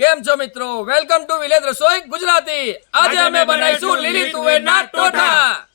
કેમ છો મિત્રો? વેલકમ ટુ વિલેજ રસોઈ ગુજરાતી. આજે અમે બનાવીશું લીલી તુવેરના ટોઠા.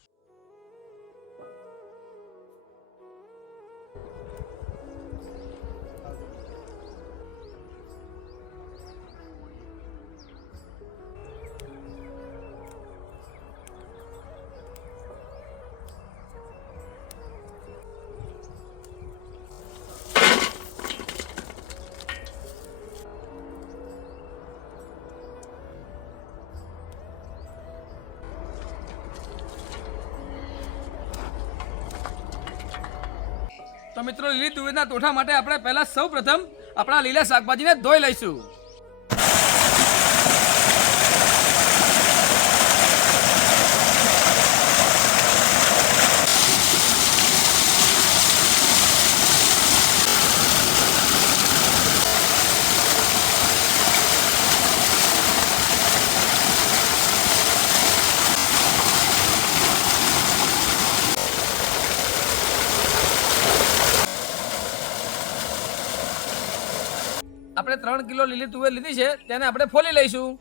તો મિત્રો લીલી તુવેરના ટોઠા માટે આપણે પહેલા સૌપ્રથમ આપણા લીલા શાકભાજીને ધોઈ લઈશું. આપણે 3 કિલો લીલી તુવેર લીધી છે, તેને આપણે ફોલી લઈશું.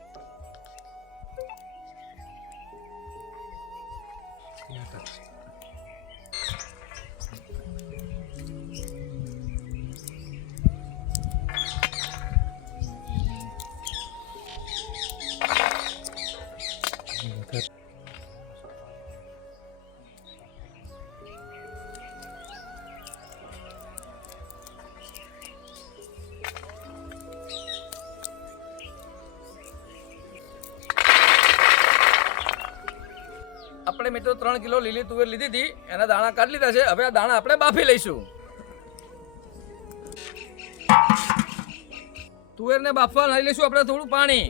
આપણે મિત્રો 3 કિલો લીલી તુવેર લીધી હતી, એના દાણા કાઢી લીધા છે. હવે આ દાણા આપણે બાફી લઈશું. તુવેરને બાફવા લઈ લઈશું આપણે થોડું પાણી.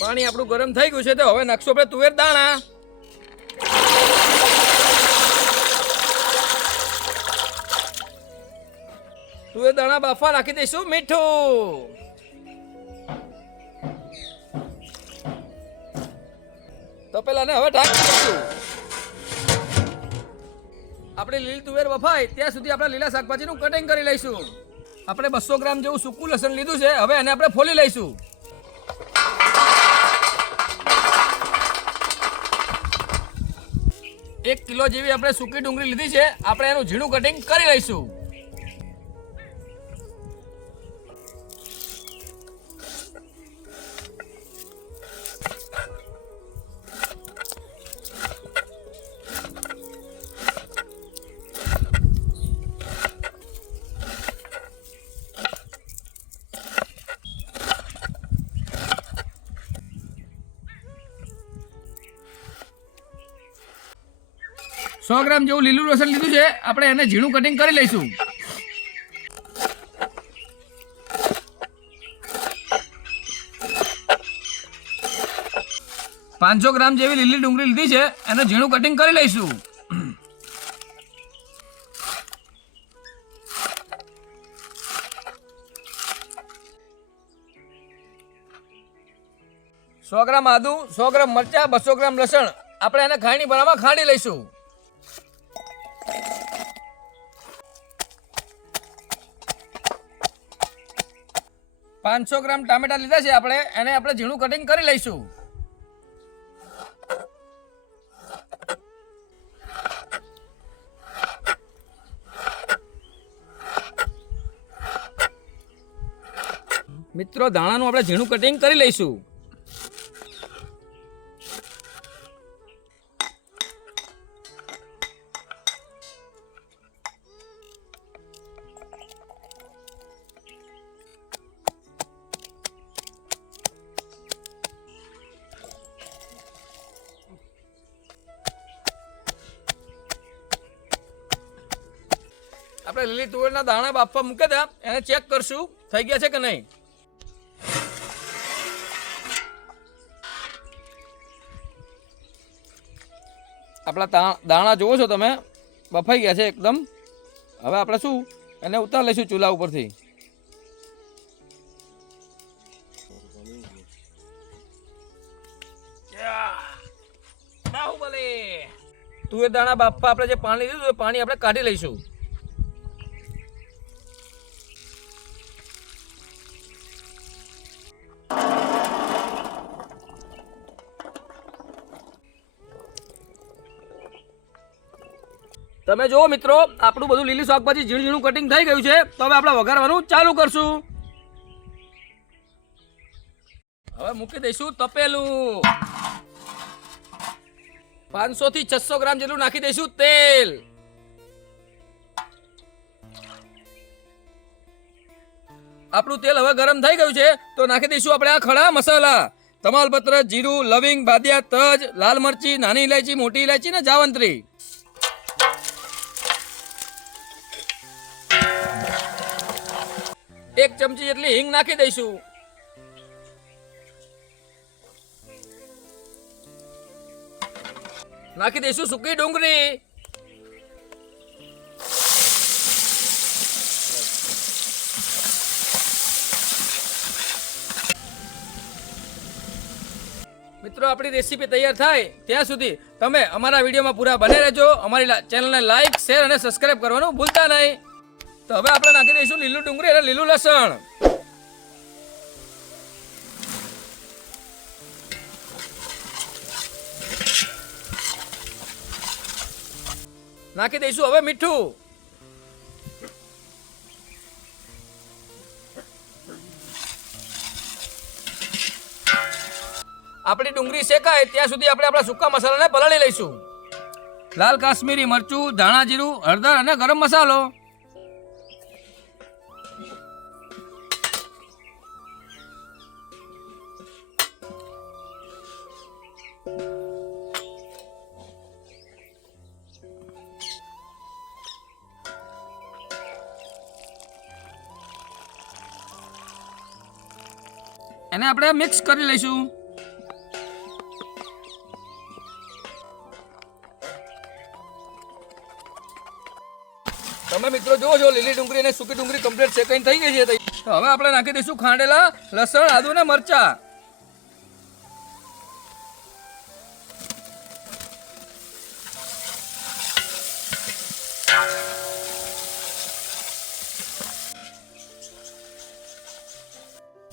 પાણી આપણું ગરમ થઈ ગયું છે, તો હવે નાખશું આપણે તુવેર દાણા. તુવેર દાણા બાફવા નાખી દઈશું મીઠું. તો પેલા હવે ઢાંકી દઈશું. આપણે લીલી તુવેર બફાય ત્યાં સુધી આપણે લીલા શાકભાજીનું કટિંગ કરી લઈશું. આપણે 200 ગ્રામ જેવું સૂકું લસણ લીધું છે, હવે એને આપણે ફોલી લઈશું. એક કિલો જેવી આપણે સૂકી ડુંગળી લીધી છે, આપણે એનું ઝીણું કટિંગ કરી લઈશું. સો ગ્રામ જેવું લીલું લસણ લીધું છે, આપણે એને ઝીણું કટિંગ કરી લઈશું. પાંચસો ગ્રામ જેવી લીલી ડુંગળી લીધી છે, એને ઝીણું કટિંગ કરી લઈશું. સો ગ્રામ આદુ, 100 ગ્રામ મરચા, 200 ગ્રામ લસણ આપણે એને ખાંડની ભરામાં ખાંડી લઈશું. પાંચસો ગ્રામ ટામેટા લીધા છે, આપણે એને આપણે ઝીણું કટિંગ કરી લઈશું. મિત્રો ધાણાનું આપણે ઝીણું કટિંગ કરી લઈશું. આપણે લીલી તુવેરના દાણા બાફવા મૂક્યા હતા, એને ચેક કરશું થઈ ગયા છે કે નહીં. આપણા દાણા જુઓ છો તમે, બફાઈ ગયા છે એકદમ. હવે આપણે શું એને ઉતાર લઈશું ચૂલા ઉપરથી. બાહુબલી તુવેર દાણા બાફવા આપણે જે પાણી લીધું એ પાણી આપણે કાઢી લઈશું. તમે જુઓ મિત્રો, આપણું બધું લીલી શાકભાજી ઝીણું ઝીણું કટિંગ થઈ ગયું છે. તો હવે આપણે વઘારવાનું ચાલુ કરશું. હવે મૂકી દઈશું તપેલું. 500 થી 600 ગ્રામ જેટલું નાખી દઈશું તેલ. આપણું તેલ હવે ગરમ થઈ ગયું છે તો નાખી દઈશું આપણે આ ખડા મસાલા: તમાલપત્ર, જીરું, લવિંગ, બાદિયા, તજ, લાલ મરચી, નાની ઇલાયચી, મોટી ઇલાયચી ને જાવંત્રી. એક ચમચી જેટલી હિંગ નાખી દઈશું. નાખી દઈશું સૂકી ડુંગળી. મિત્રો, આપણી રેસીપી તૈયાર થાય ત્યાં સુધી તમે અમારા વિડીયોમાં પૂરા બને રહેજો. અમારી ચેનલને લાઈક, શેર અને સબસ્ક્રાઇબ કરવાનું ભૂલતા નહીં. તો હવે આપણે નાખી દઈશું લીલું ડુંગળી અને લીલું લસણ. નાખી દઈશું હવે મીઠું. આપણી ડુંગળી શેકાય ત્યાં સુધી આપણે આપણા સૂકા મસાલાને પલાળી લઈશું. લાલ કાશ્મીરી મરચું, ધાણા જીરું, હળદર અને ગરમ મસાલો. એને આપણે મિક્સ કરી લઈશું. તમે મિત્રો જોવો છો, લીલી ડુંગળી અને સૂકી ડુંગળી કમ્પ્લીટ શેકાઈને થઈ ગઈ છે. તો હવે આપણે નાખી દઈશું ખાંડેલા લસણ, આદુ અને મરચા.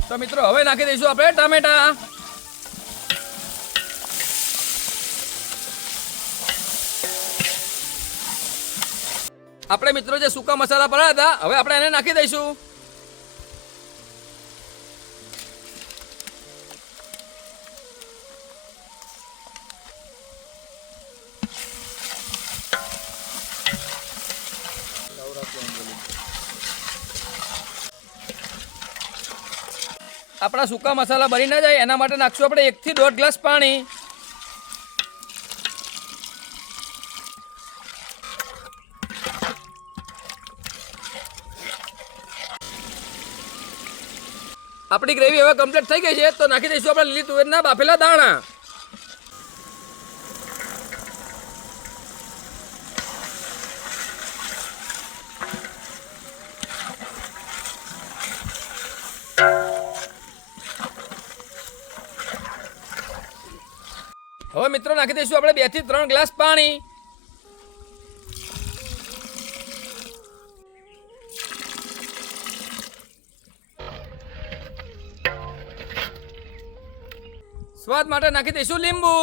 તો મિત્રો હવે નાખી દઈશું આપણે ટામેટા. આપણે મિત્રો જે સૂકા મસાલા પડાયા હતા હવે આપણે એને નાખી દઈશું. આપણા સૂકા મસાલા બની ના જાય એના માટે નાખશું આપણે 1 થી 1.5 ગ્લાસ પાણી. આપણી ગ્રેવી હવે કમ્પ્લીટ થઈ ગઈ છે તો નાખી દઈશું આપણે લીલી તુવેરના બાફેલા દાણા. હવે મિત્રો નાખી દઈશું આપણે 2 થી 3 ગ્લાસ પાણી. સ્વાદ માટે નાખી દઈશું લીંબુ.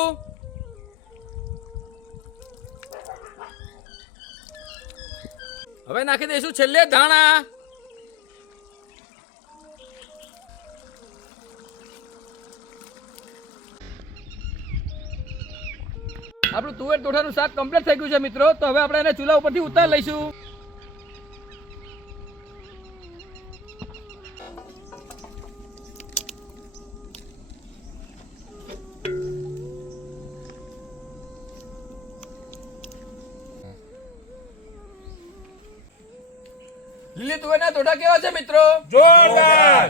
હવે નાખી દઈશું છેલ્લે ધાણા. આપણું તુવેર ટોઠાનું શાક કમ્પ્લીટ થઈ ગયું છે મિત્રો. તો હવે આપણે એને ચૂલા ઉપરથી ઉતારી લઈશું. લીલી તુવેરના ટોઠા કેવા છે મિત્રો? જોરદાર.